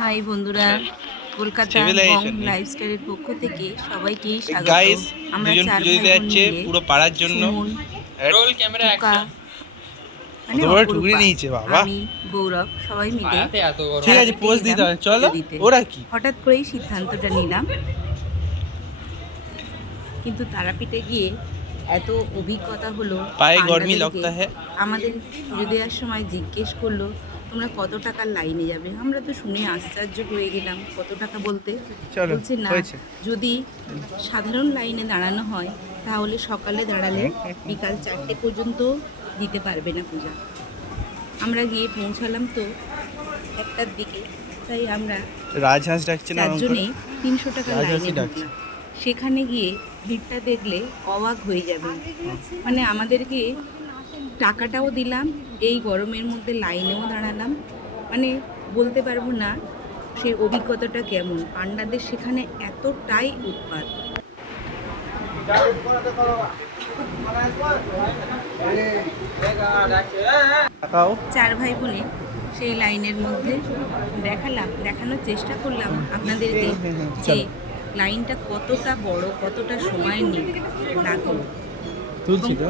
High বন্ধুরা, কলকাতা বং লাইফস্টাইলের পক্ষ থেকে সবাইকে স্বাগত। গাইস, আমরা দুজন চার পুজো দিতে ভাই বোন যাচ্ছে মিলে পুরো পাড়ার জন্য। Roll camera action. মানে বড় টুকরি নিয়েছে বাবা। আমি গৌরব সবাই মিলে ঠিক আছে, পোজ দিতে হবে, চলো। ওরা কি হঠাৎ করেই সিদ্ধান্তটা নিলাম, কিন্তু তারাপীঠে গিয়ে এত অভিজ্ঞতা হলো। পায়ে গরমি পান্ডাদেরকে লগতা হ্যায়। আমাদের পুজো দেওয়ার সময় জিজ্ঞেস করলো তোমরা কত টাকার লাইনে যাবে। আমরা তো শুনে আশ্চর্য হয়ে গেলাম, কত টাকা বলতে। বলছে না, যদি সাধারণ লাইনে দাঁড়ানো হয় তাহলে সকালে দাঁড়ালে বিকাল 4টে পর্যন্ত দিতে পারবে না পূজা। আমরা গিয়ে পৌঁছালাম তো 1টার দিকে, তাই আমরা রাজহাঁস ডাকছে না, 4 জনে 300 টাকার লাইনে ঢুকলাম। সেখানে গিয়ে ভিড়টা দেখলে অবাক হয়ে যাবে। মানে আমাদেরকে টাকাটাও দিলাম, এই গরমের মধ্যে লাইনেও দাঁড়ালাম, মানে বলতে পারবো না সেই অভিজ্ঞতাটা কেমন। পান্ডাদের সেখানে এতটাই উৎপাত। চার ভাই বোনে সেই লাইনের মধ্যে দেখানোর চেষ্টা করলাম আপনাদেরকে যে লাইনটা কতটা বড়, কতটা সময় লাগলো।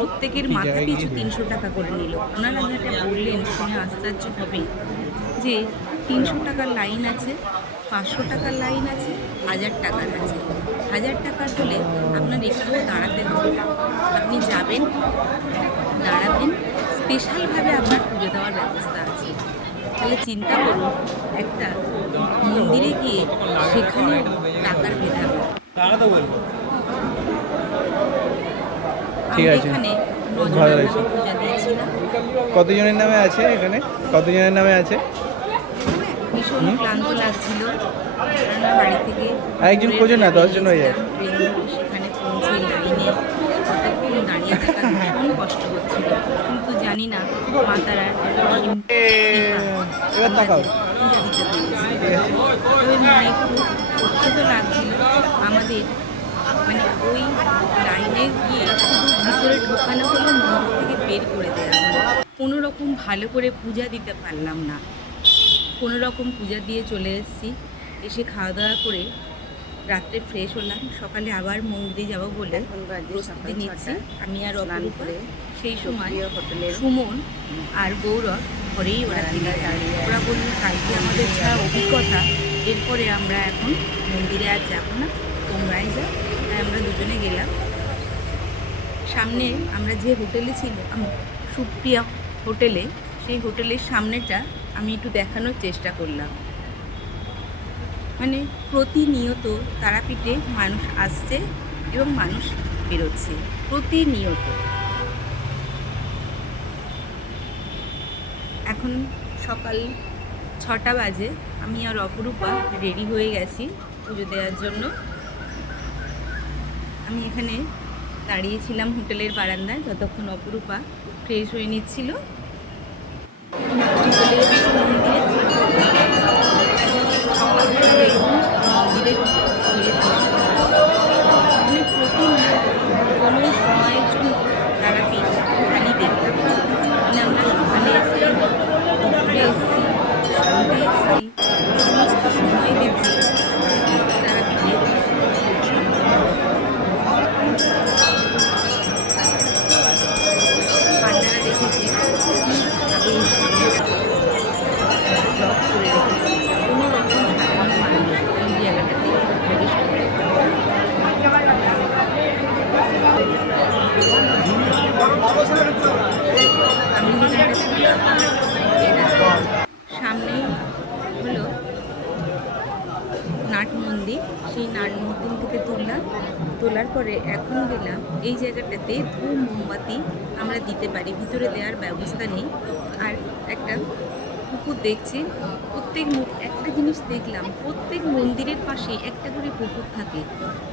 প্রত্যেকের মাথা পিছু 300 টাকা করে নিল। ওনারা যেটা বললেন শুনে আশ্চর্য হবে যে 300 টাকার লাইন আছে, 500 টাকার লাইন আছে, 1000 টাকার আছে। 1000 টাকার হলে আপনার একটুও দাঁড়াতে হবে না। আপনি যাবেন, দাঁড়াবেন, স্পেশালভাবে আপনার পুজো দেওয়ার ব্যবস্থা আছে। তাহলে চিন্তা করুন, একটা মন্দিরে গিয়ে সেখানে টাকার ভেদাভেদ। ঠিক আছে, ভালো লাগছে। কতজনের নামে আছে এখানে? কতজনের নামে আছে? ভীষণ ক্লান্ত লাগছিল, কেননা বাড়ি থেকে একজন খোঁজো না, 10 জন হয়ে যায়। সেখানে পৌঁছে লাইনে কতক্ষণ দাঁড়িয়ে থাকা ভীষণ কষ্ট হচ্ছিল, কিন্তু জানি না মা তারার এবার তাকাও। পূজা দিতে পেরেছি। তবে মনে একটু কষ্ট তো লাগছিল আমাদের, মানে ওই লাইনে গিয়ে শুধু ভিতরে ঢোকানো হলো, মন্দির থেকে বের করে দেওয়া হলো। কোনো রকম ভালো করে পূজা দিতে পারলাম না। কোনো রকম পূজা দিয়ে চলে এসেছি, এসে খাওয়া দাওয়া করে রাত্রে ফ্রেশ হলাম। সকালে আবার মন্দিরে যাব বলে প্রস্তুতি নিচ্ছি আমি আর অপরূপা। সেই সময় সুমন আর গৌরব ঘরেই ওরা থেকে দাঁড়িয়ে, ওরা বলল কালকে আমাদের যা অভিজ্ঞতা, এরপরে আমরা এখন মন্দিরে আর যাবো না, তোমরাই যাও। তাই আমরা দুজনে গেলাম। সামনে আমরা যে হোটেলে ছিলাম, সুপ্রিয়া হোটেলে, সেই হোটেলের সামনেটা আমি একটু দেখানোর চেষ্টা করলাম। মানে প্রতিনিয়ত তারাপীঠে মানুষ আসছে এবং মানুষ বেরোচ্ছে প্রতিনিয়ত। এখন সকাল 6টা বাজে, আমি আর অপরূপা রেডি হয়ে গেছি পুজো দেওয়ার জন্য। আমি এখানে দাঁড়িয়েছিলাম হোটেলের বারান্দায়, যতক্ষণ অপরূপা ফ্রেশ হয়ে নিচ্ছিল। মন্দিরে প্রতিনিয়ত কোনো সময়ের জন্য তারাপীঠ খালি দেখলাম। মানে আমরা সকালে এসেছি, দুপুরে এসেছি, সন্ধ্যে এসেছি, সমস্ত সময় দেখছি তারাপীঠে। পান্ডারা দেখেছি কীভাবে সামনেটাকে ব্লক করে রেখেছে। কোনো রকম সাধারণ মানুষ এই জায়গাটাতে প্রবেশ করতে আমি সামনেই হলো নাট মন্দির। সেই নাট মন্দির থেকে তোলার পরে এখন গেলাম এই জায়গাটাতে ধূপ মোমবাতি আমরা দিতে পারি, ভিতরে দেওয়ার ব্যবস্থা নেই। আর একটা পুকুর দেখছি, একটা জিনিস দেখলাম, প্রত্যেক মন্দিরের পাশে একটা করে পুকুর থাকে।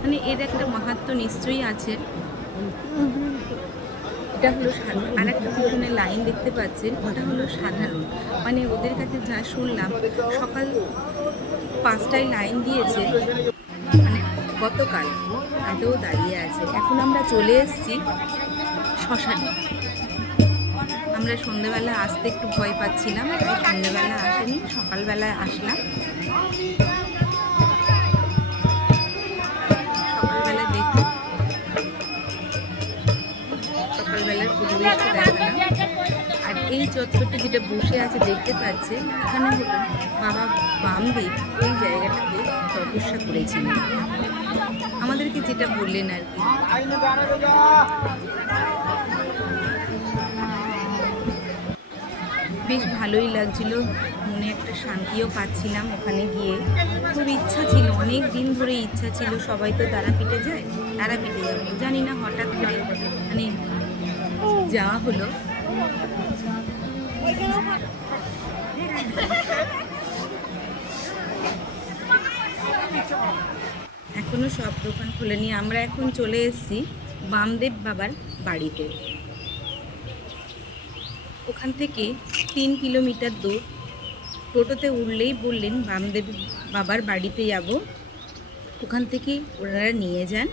মানে এর একটা মাহাত্ম্য নিশ্চয়ই আছে। এটা হলো আর একটা পিছনে লাইন দেখতে পাচ্ছেন, ওটা হলো সাধারণ। মানে ওদের কাছে যা শুনলাম, সকাল 5টায় লাইন দিয়েছে, মানে গতকাল আজও দাঁড়িয়ে আছে। এখন আমরা চলে এসেছি শ্মশানে। আমরা আমরা সন্ধেবেলা আসতে একটু ভয় পাচ্ছিলাম, তাই সন্ধেবেলা আসেনি, সকালবেলায় আসলাম। সকালবেলা দেখি, সকালবেলার পরিবেশটা দেখালাম। আর এই চত্বরটা যেটা বসে আছে দেখতে পাচ্ছেন, এখানে হলো বাবা বামদেব ওই জায়গাটাতে তপস্যা করেছিলেন, আমাদেরকে যেটা বললেন আর কি। বেশ ভালোই লাগছিল, মনে একটা শান্তিও পাচ্ছিলাম ওখানে গিয়ে। খুব ইচ্ছা ছিল, অনেক দিন ধরে ইচ্ছা ছিল, সবাই তো তারাপীঠে যায়, তারাপীঠে যাবো, জানি না হঠাৎ করে মানে যাওয়া হলো। এখনো সব দোকান খোলেনি। আমরা এখন চলে এসেছি বামদেব বাবার বাড়িতে। ওখান থেকে 3 কিলোমিটার দূর। টোটোতে উঠলেই বললেন বামদেব বাবার বাড়িতে যাব, ওখান থেকে ওনারা নিয়ে যান।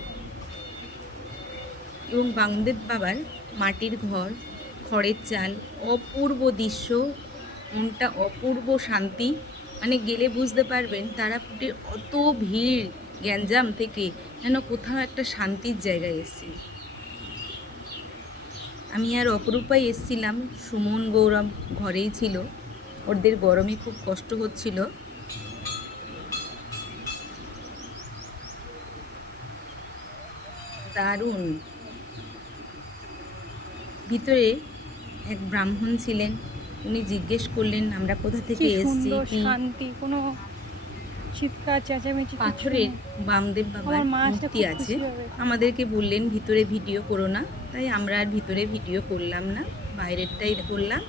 এবং বামদেব বাবার মাটির ঘর, খড়ের চাল, অপূর্ব দৃশ্য, মনটা অপূর্ব শান্তি। মানে গেলে বুঝতে পারবেন তারাপীঠে অত ভিড় গ্যাঞ্জাম থেকে যেন কোথাও একটা শান্তির জায়গায় এসেছি। আমি আর অপরূপাই এসেছিলাম, সুমন গৌরব ঘরেই ছিল, ওদের গরমে খুব কষ্ট হচ্ছিল। দারুণ। ভিতরে এক ব্রাহ্মণ ছিলেন, উনি জিজ্ঞেস করলেন আমরা কোথা থেকে এসেছি, কি শান্তি, কোনো চিৎকার চেঁচামেচি। পাথরের বামদেব বাবার আমার মা আসলে মূর্তি খুব আছে। খুশি হবে। আমাদেরকে বললেন ভিতরে ভিডিও করো না, তাই আমরা আর ভিতরে ভিডিও করলাম না, বাইরেরটাই করলাম।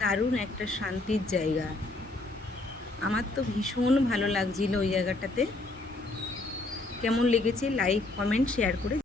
দারুণ একটা শান্তির জায়গা, আমার তো ভীষণ ভালো লাগছিল ওই জায়গাটাতে। কেমন লেগেছে লাইক কমেন্ট শেয়ার করে